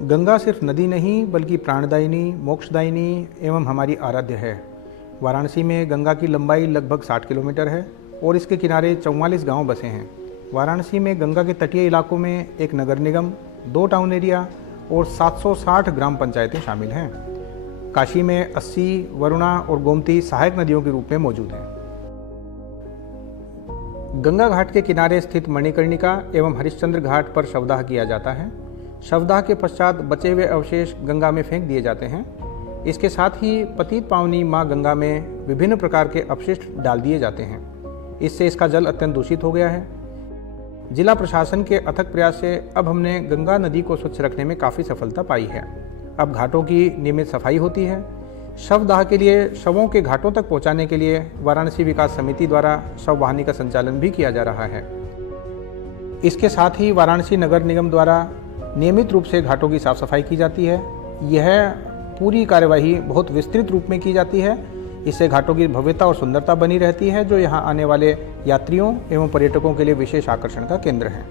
गंगा सिर्फ नदी नहीं बल्कि प्राणदायिनी, मोक्षदायिनी एवं हमारी आराध्य है। वाराणसी में गंगा की लंबाई लगभग 60 किलोमीटर है और इसके किनारे 44 गांव बसे हैं। वाराणसी में गंगा के तटीय इलाकों में एक नगर निगम, 2 टाउन एरिया और 760 ग्राम पंचायतें शामिल हैं। काशी में 80, वरुणा और गोमती सहायक नदियों के रूप में मौजूद हैं। गंगा घाट के किनारे स्थित मणिकर्णिका एवं हरिश्चंद्र घाट पर शवदाह किया जाता है। शवदाह के पश्चात बचे हुए अवशेष गंगा में फेंक दिए जाते हैं। इसके साथ ही पतित पावनी मां गंगा में विभिन्न प्रकार के अपशिष्ट डाल दिए जाते हैं। इससे इसका जल अत्यंत दूषित हो गया है। जिला प्रशासन के अथक प्रयास से अब हमने गंगा नदी को स्वच्छ रखने में काफ़ी सफलता पाई है। अब घाटों की नियमित सफाई होती है। शवदाह के लिए शवों के घाटों तक पहुंचाने के लिए वाराणसी विकास समिति द्वारा शव वाहनी का संचालन भी किया जा रहा है। इसके साथ ही वाराणसी नगर निगम द्वारा नियमित रूप से घाटों की साफ सफाई की जाती है। यह पूरी कार्यवाही बहुत विस्तृत रूप में की जाती है। इससे घाटों की भव्यता और सुंदरता बनी रहती है, जो यहाँ आने वाले यात्रियों एवं पर्यटकों के लिए विशेष आकर्षण का केंद्र है।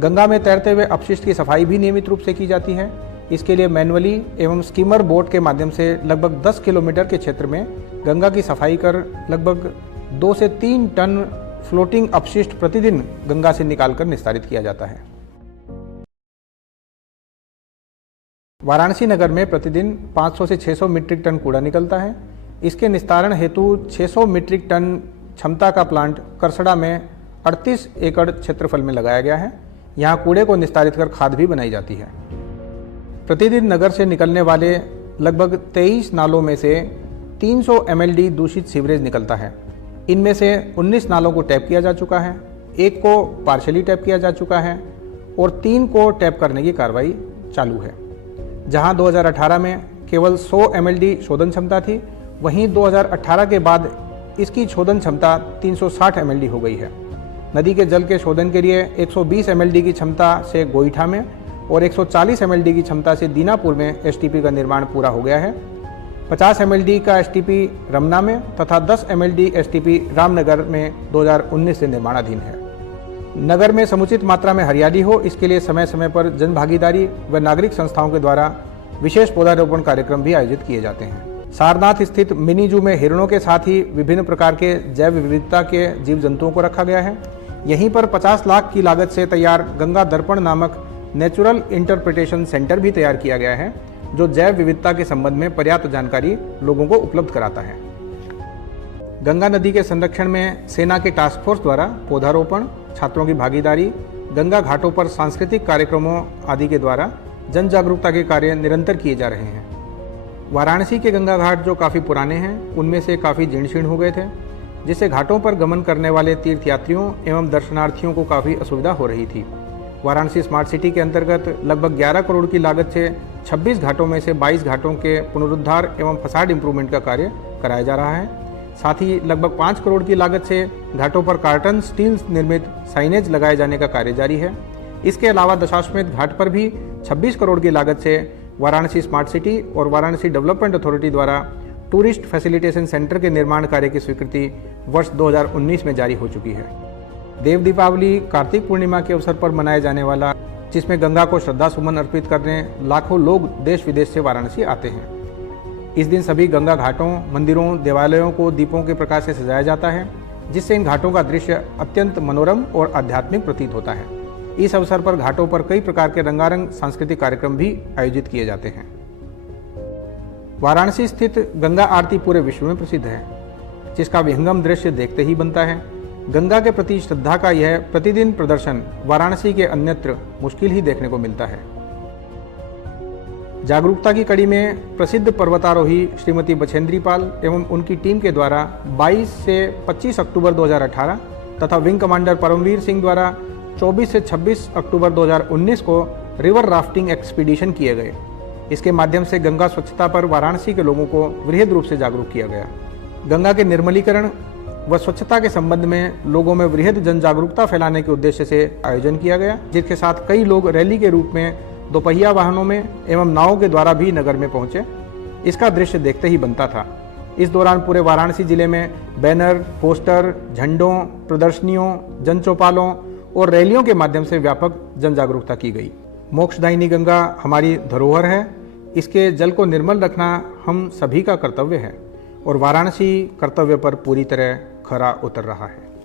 गंगा में तैरते हुए अपशिष्ट की सफाई भी नियमित रूप से की जाती है। इसके लिए मैनुअली एवं स्कीमर बोट के माध्यम से लगभग 10 किलोमीटर के क्षेत्र में गंगा की सफाई कर लगभग 2 से 3 टन फ्लोटिंग अपशिष्ट प्रतिदिन गंगा से निकालकर निस्तारित किया जाता है। वाराणसी नगर में प्रतिदिन 500 से 600 मीट्रिक टन कूड़ा निकलता है। इसके निस्तारण हेतु 600 मीट्रिक टन क्षमता का प्लांट करसड़ा में 38 एकड़ क्षेत्रफल में लगाया गया है। यहाँ कूड़े को निस्तारित कर खाद भी बनाई जाती है। प्रतिदिन नगर से निकलने वाले लगभग 23 नालों में से 300 MLD दूषित सीवरेज निकलता है। इनमें से 19 नालों को टैप किया जा चुका है, 1 को पार्शली टैप किया जा चुका है और 3 को टैप करने की कार्रवाई चालू है। जहां 2018 में केवल 100 MLD शोधन क्षमता थी, वहीं 2018 के बाद इसकी शोधन क्षमता 360 MLD हो गई है। नदी के जल के शोधन के लिए 120 MLD की क्षमता से गोईठा में और 140 MLD की क्षमता से दीनापुर में STP का निर्माण पूरा हो गया है। 50 MLD का STP रमना में तथा 10 MLD STP रामनगर में 2019 से निर्माणाधीन है। नगर में समुचित मात्रा में हरियाली हो, इसके लिए समय समय पर जन भागीदारी व नागरिक संस्थाओं के द्वारा विशेष पौधारोपण कार्यक्रम भी आयोजित किए जाते हैं। सारनाथ स्थित मिनी जू में हिरणों के साथ ही विभिन्न प्रकार के जैव विविधता के जीव जंतुओं को रखा गया है। यहीं पर 50 लाख की लागत से तैयार गंगा दर्पण नामक नेचुरल इंटरप्रिटेशन सेंटर भी तैयार किया गया है, जो जैव विविधता के संबंध में पर्याप्त जानकारी लोगों को उपलब्ध कराता है। गंगा नदी के संरक्षण में सेना के टास्क फोर्स द्वारा पौधारोपण, छात्रों की भागीदारी, गंगा घाटों पर सांस्कृतिक कार्यक्रमों आदि के द्वारा जन जागरूकता के कार्य निरंतर किए जा रहे हैं। वाराणसी के गंगा घाट जो काफ़ी पुराने हैं, उनमें से काफ़ी जीर्ण शीर्ण हो गए थे, जिससे घाटों पर गमन करने वाले तीर्थयात्रियों एवं दर्शनार्थियों को काफ़ी असुविधा हो रही थी। वाराणसी स्मार्ट सिटी के अंतर्गत लगभग 11 करोड़ की लागत से 26 घाटों में से 22 घाटों के पुनरुद्धार एवं फसाड इंप्रूवमेंट का कार्य कराया जा रहा है। साथ ही लगभग 5 करोड़ की लागत से घाटों पर कार्टन स्टील निर्मित साइनेज लगाए जाने का कार्य जारी है। इसके अलावा दशाश्वमेध घाट पर भी 26 करोड़ की लागत से वाराणसी स्मार्ट सिटी और वाराणसी डेवलपमेंट अथॉरिटी द्वारा टूरिस्ट फैसिलिटेशन सेंटर के निर्माण कार्य की स्वीकृति वर्ष 2019 में जारी हो चुकी है। देव दीपावली कार्तिक पूर्णिमा के अवसर पर मनाया जाने वाला, जिसमें गंगा को श्रद्धा सुमन अर्पित करने लाखों लोग देश विदेश से वाराणसी आते हैं। इस दिन सभी गंगा घाटों, मंदिरों, देवालयों को दीपों के प्रकाश से सजाया जाता है, जिससे इन घाटों का दृश्य अत्यंत मनोरम और आध्यात्मिक प्रतीत होता है। इस अवसर पर घाटों पर कई प्रकार के रंगारंग सांस्कृतिक कार्यक्रम भी आयोजित किए जाते हैं। वाराणसी स्थित गंगा आरती पूरे विश्व में प्रसिद्ध है, जिसका विहंगम दृश्य देखते ही बनता है। गंगा के प्रति श्रद्धा का यह प्रतिदिन प्रदर्शन वाराणसी के अन्यत्र मुश्किल ही देखने को मिलता है। जागरूकता की कड़ी में प्रसिद्ध पर्वतारोही श्रीमती बछेंद्री पाल एवं उनकी टीम के द्वारा 22 से 25 अक्टूबर 2018 तथा विंग कमांडर परमवीर सिंह द्वारा 24 से 26 अक्टूबर 2019 को रिवर राफ्टिंग एक्सपीडिशन किए गए। इसके माध्यम से गंगा स्वच्छता पर वाराणसी के लोगों को वृहद रूप से जागरूक किया गया। गंगा के निर्मलीकरण व स्वच्छता के संबंध में लोगों में वृहद जन जागरूकता फैलाने के उद्देश्य से आयोजन किया गया, जिसके साथ कई लोग रैली के रूप में दोपहिया वाहनों में एवं नावों के द्वारा भी नगर में पहुंचे। इसका दृश्य देखते ही बनता था। इस दौरान पूरे वाराणसी जिले में बैनर, पोस्टर, झंडों, प्रदर्शनियों, जन चौपालों और रैलियों के माध्यम से व्यापक जन जागरूकता की गई। मोक्षदायिनी गंगा हमारी धरोहर है। इसके जल को निर्मल रखना हम सभी का कर्तव्य है और वाराणसी कर्तव्य पर पूरी तरह खरा उतर रहा है।